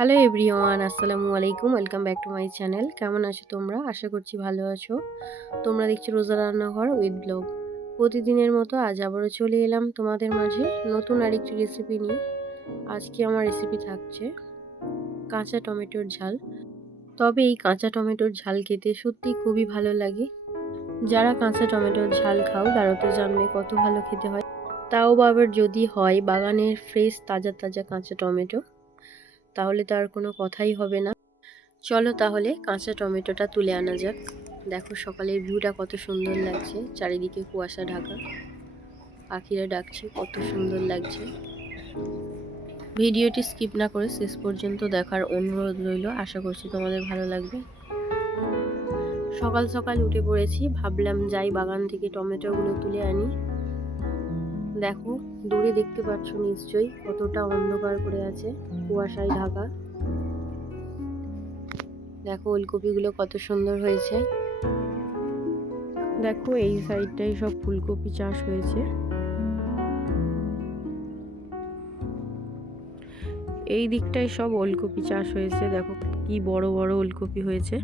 Hello everyone, আসসালামু আলাইকুম। Welcome back to my channel. কেমন আছো তোমরা? আশা করছি ভালো আছো। তোমরা দেখছো রোজা রান্নাঘর উইথ ব্লগ। প্রতিদিনের মতো আজ আবারও চলে এলাম তোমাদের মাঝে নতুন আরেকটি রেসিপি নিয়ে। আজকে আমার রেসিপি থাকছে কাঁচা টমেটোর ঝাল। তবে এই কাঁচা টমেটোর ঝাল খেতে সত্যি খুবই ভালো লাগে। যারা কাঁচা টমেটোর ঝাল খাও তারা তো জানবে কত ভালো খেতে হয়। তাও আবার যদি হয় বাগানের ফ্রেশ তাজা তাজা কাঁচা টমেটো, তাহলে তো আর কোনো কথাই হবে না। চলো তাহলে কাঁচা টমেটোটা তুলে আনা যাক। দেখো সকালের ভিউটা কত সুন্দর লাগছে, চারিদিকে কুয়াশা ঢাকা, পাখিরা ডাকছে, কত সুন্দর লাগছে। ভিডিওটি স্কিপ না করে শেষ পর্যন্ত দেখার অনুরোধ রইল। আশা করছি তোমাদের ভালো লাগবে। সকাল সকাল উঠে পড়েছি, ভাবলাম যাই বাগান থেকে টমেটোগুলো তুলে আনি। দেখো দূরে দেখতে পাচ্ছ নিশ্চয়ই কতটা অন্ধকার করে আছে, কুয়াশায় ঢাকা। দেখো ওলকপিগুলো কত সুন্দর হয়েছে। দেখো এই সাইডটাই সব ফুলকপি চাষ হয়েছে। এই দিকটাই সব ওলকপি চাষ হয়েছে। দেখো কি বড় বড় ওলকপি হয়েছে।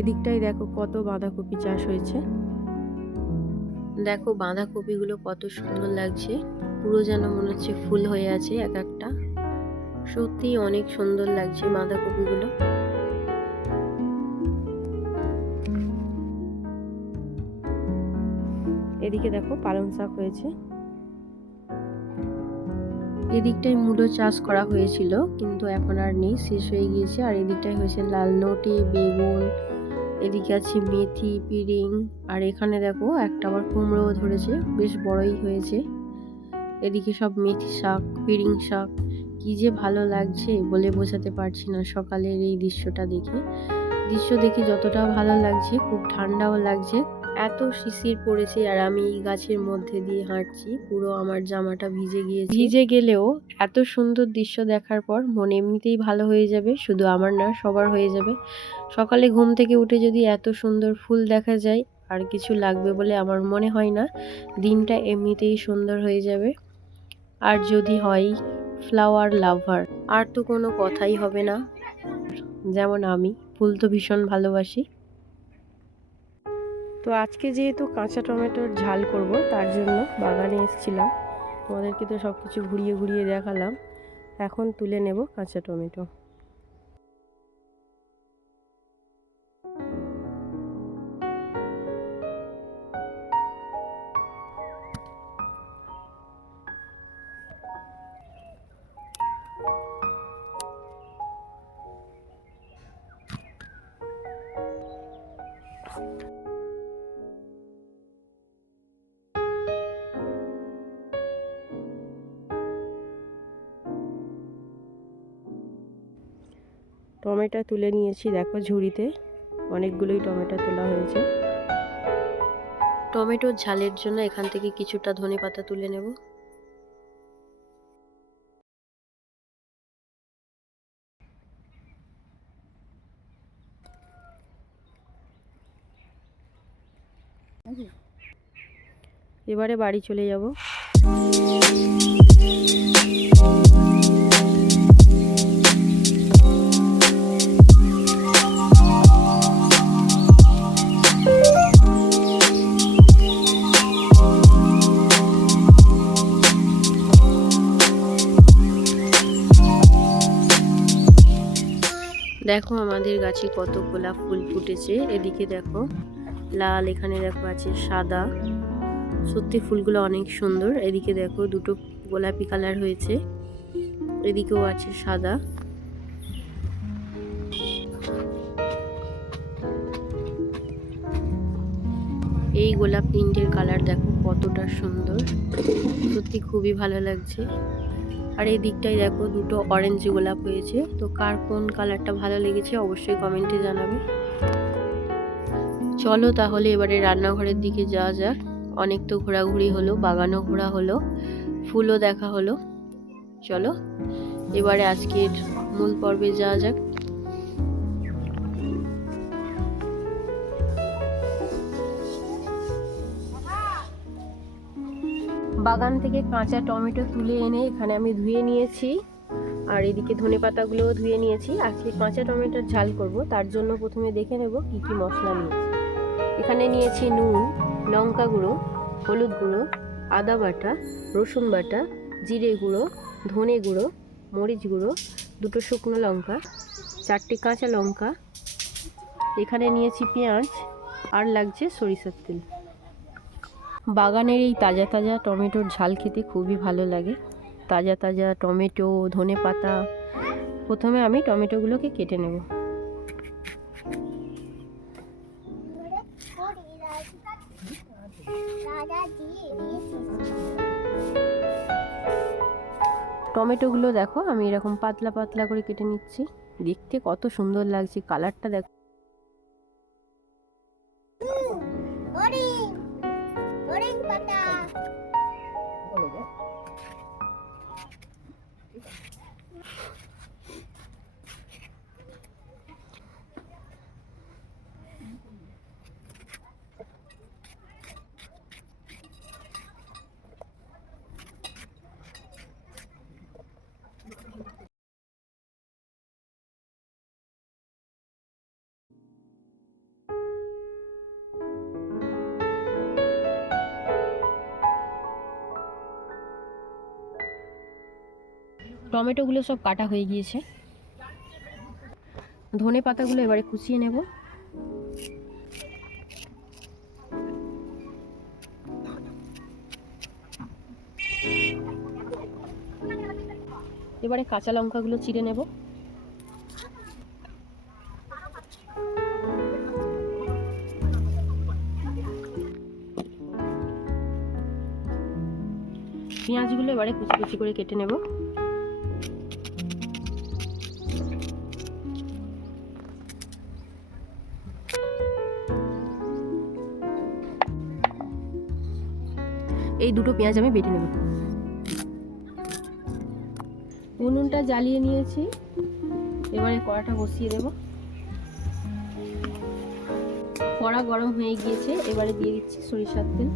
এদিকটাই দেখো কত বাঁধাকপি চাষ হয়েছে। দেখো বাঁধাকপিগুলো কত সুন্দর লাগছে, পুরো যেন মনে হচ্ছে ফুল হয়ে আছে এক একটা। সত্যি অনেক সুন্দর লাগছে বাঁধাকপিগুলো। এদিকে দেখো পালং শাক হয়েছে। এদিকটাই মূলো চাষ করা হয়েছিল, কিন্তু এখন আর নেই, শেষ হয়ে গিয়েছে। আর এদিকটাই হয়েছে লাল নোটে, বেগুন, এদিকে আছে মেথি, পিরিং, আর এখানে দেখো একটা আবার কুমড়ো ধরেছে, বেশ বড়ই হয়েছে। এদিকে সব মেথি শাক, পিরিং শাক, কি যে ভালো লাগছে বলে বোঝাতে পারছি না। সকালের এই দৃশ্য দেখে যতটা ভালো লাগছে, খুব ঠান্ডাও লাগছে। এত শিশির পড়েছে আর আমি এই গাছের মধ্যে দিয়ে হাঁটছি, পুরো আমার জামাটা ভিজে গেলেও এত সুন্দর দৃশ্য দেখার পর মন এমনিতেই ভালো হয়ে যাবে। শুধু আমার না, সবার হয়ে যাবে। সকালে ঘুম থেকে উঠে যদি এত সুন্দর ফুল দেখা যায়, আর কিছু লাগবে বলে আমার মনে হয় না। দিনটা এমনিতেই সুন্দর হয়ে যাবে। আর যদি হয় ফ্লাওয়ার লাভার, আর তো কোনো কথাই হবে না। যেমন আমি ফুল তো ভীষণ ভালোবাসি। তো আজকে যেহেতু কাঁচা টমেটোর ঝাল করব, তার জন্য বাগানে এসেছিলাম। তোমাদেরকে তো সব কিছু ঘুরিয়ে ঘুরিয়ে দেখালাম। এখন তুলে নেব কাঁচা টমেটো। টমেটো তুলে নিয়েছি, দেখো ঝুড়িতে অনেকগুলোই টমেটো তোলা হয়েছে। টমেটোর ঝালের জন্য এখান থেকে কিছুটা ধনেপাতা তুলে নেব। এবারে বাড়ি চলে যাব। দেখো আমাদের গাছে কত গোলাপ ফুল ফুটেছে। এদিকে দেখো লাল, এখানে দেখো আছে সাদা। সত্যি ফুলগুলো অনেক সুন্দর। এদিকে দেখো দুটো গোলাপি কালার হয়েছে, এদিকেও আছে সাদা। এই গোলাপ তিনটের কালার দেখো কতটা সুন্দর, সত্যি খুবই ভালো লাগছে। আর এই দিকটাই দেখো দুটো অরেঞ্জ গোলাপ হয়েছে। তো কার কোন কালারটা ভালো লেগেছে অবশ্যই কমেন্টে জানাবে। চলো তাহলে এবারে রান্নাঘরের দিকে যাওয়া যাক। অনেক তো ঘোরাঘুরি হলো, বাগানও ঘোরা হলো, ফুলও দেখা হলো। চলো এবারে আজকের মূল পর্বে যাওয়া যাক। বাগান থেকে কাঁচা টমেটো তুলে এনে এখানে আমি ধুয়ে নিয়েছি, আর এদিকে ধনেপাতাগুলোও ধুয়ে নিয়েছি। আজকে কাঁচা টমেটোর ঝাল করব, তার জন্য প্রথমে দেখে নেব কি কি মশলা নিয়েছি। এখানে নিয়েছি নুন, লঙ্কা গুঁড়ো, হলুদ গুঁড়ো, আদা বাটা, রসুন বাটা, জিরে গুঁড়ো, ধনে গুঁড়ো, মরিচ গুঁড়ো, 2টো শুকনো লঙ্কা, 4টে কাঁচা লঙ্কা। এখানে নিয়েছি পেঁয়াজ, আর লাগছে সরিষার তেল। বাগানের এই তাজা তাজা টমেটোর ঝাল খেতে খুবই ভালো লাগে। তাজা তাজা টমেটো, ধনেপাতা। প্রথমে আমি টমেটোগুলোকে কেটে নেব। টমেটোগুলো দেখো আমি এরকম পাতলা পাতলা করে কেটে নিচ্ছি। দেখতে কত সুন্দর লাগছে, কালারটা দেখো। টমেটোগুলো সব কাটা হয়ে গিয়েছে। ধনে পাতাগুলো এবারে কুচিয়ে নেব। এবারে কাঁচা লঙ্কাগুলো চিড়ে নেব। পেঁয়াজগুলো এবারে কুচি কুচি করে কেটে নেব। এই 2টো পেঁয়াজ আমি বেটে নেব। উনুনটা জ্বালিয়ে নিয়েছি, এবারে কড়াটা বসিয়ে দেব। কড়া গরম হয়ে গিয়েছে, এবারে দিয়ে দিচ্ছি সরিষার তেল।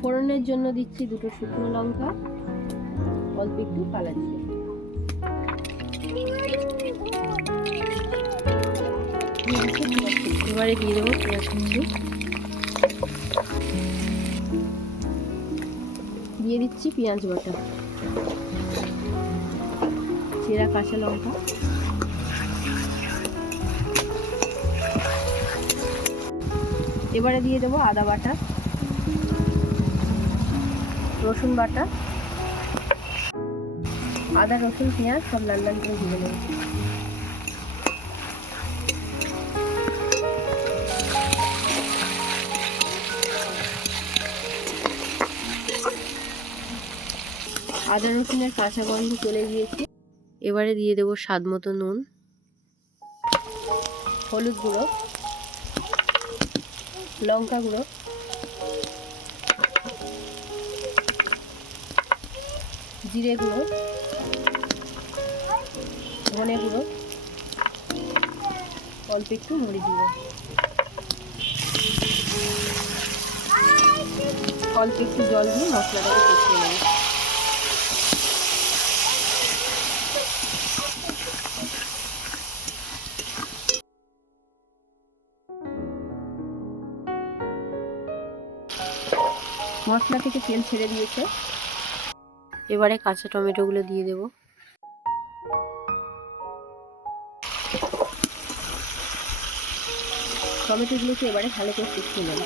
ফোড়নের জন্য দিচ্ছি 2টো শুকনো লঙ্কা, অল্প একটু কালা জিরে। এবারে দিয়ে দেবো পেঁয়াজ কুচি, দিয়ে দিচ্ছি পেঁয়াজ বাটা, চেরা কাঁচা লঙ্কা, এবারে দিয়ে দেবো আদা বাটা, রসুন বাটা। আদা রসুন পেঁয়াজ সব লাল লাল করে ভেজে নেব। আদা রসুনের কাঁচা গন্ধ চলে গিয়েছে, এবারে দিয়ে দেবো স্বাদ মতো নুন, হলুদ গুঁড়ো, লঙ্কা গুঁড়ো, জিরে গুঁড়ো, ধনে গুঁড়ো, অল্প একটু মরিচ গুঁড়ো, অল্প একটু জল দিয়ে মশলাটাকে কষিয়ে নেব। মশলা থেকে তেল ছেড়ে দিয়েছে, এবারে কাঁচা টমেটোগুলো দিয়ে দেব। টমেটোগুলোকে এবারে ভালো করে কষিয়ে নেব।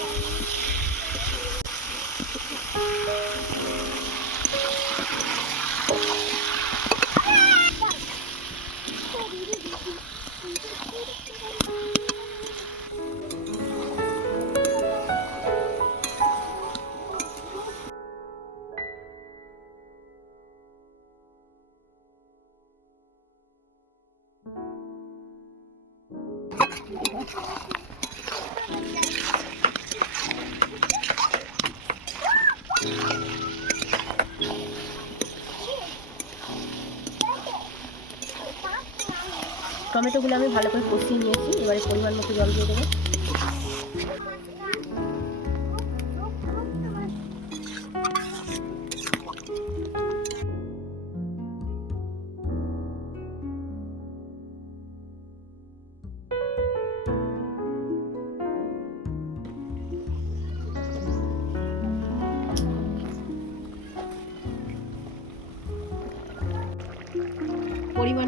টমেটোগুলো আমি ভালো করে কষিয়ে নিয়েছি, এবারে পরিমাণ মতো জল দিয়ে দেবো।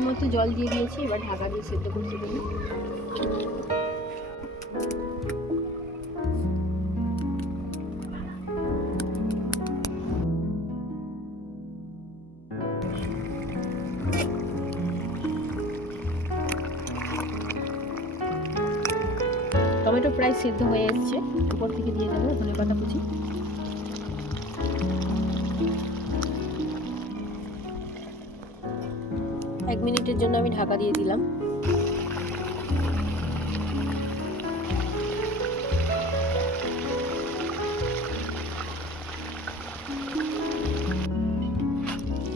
মতো জল দিয়ে দিয়েছি, এবার ঢাকা দিয়ে সেদ্ধ করতে দেবো। টমেটো প্রায় সেদ্ধ হয়ে এসছে, উপর থেকে দিয়ে দেবো ধনেপাতা কুচি। 1 মিনিটের জন্য আমি ঢাকা দিয়ে দিলাম।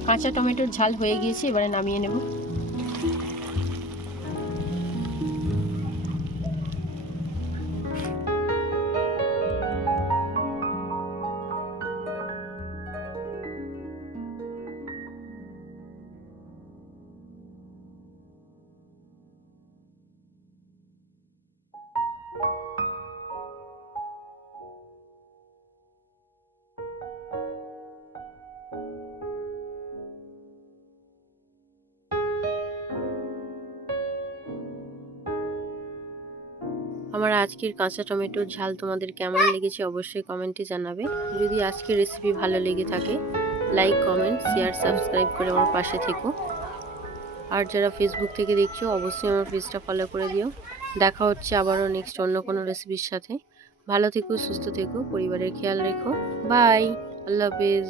কাঁচা টমেটোর ঝাল হয়ে গিয়েছে, এবারে নামিয়ে নেব। আমার আজকের কাঁচা টমেটোর ঝাল তোমাদের কেমন লেগেছে অবশ্যই কমেন্টে জানাবে। যদি আজকের রেসিপি ভালো লেগে থাকে লাইক, কমেন্ট, শেয়ার, সাবস্ক্রাইব করে আমার পাশে থেকো। আর যারা ফেসবুক থেকে দেখছো অবশ্যই আমার পেজটা ফলো করে দিও। দেখা হচ্ছে আবারও নেক্সট অন্য কোনো রেসিপির সাথে। ভালো থেকো, সুস্থ থেকো, পরিবারের খেয়াল রেখো। বাই, আল্লাহ হাফেজ।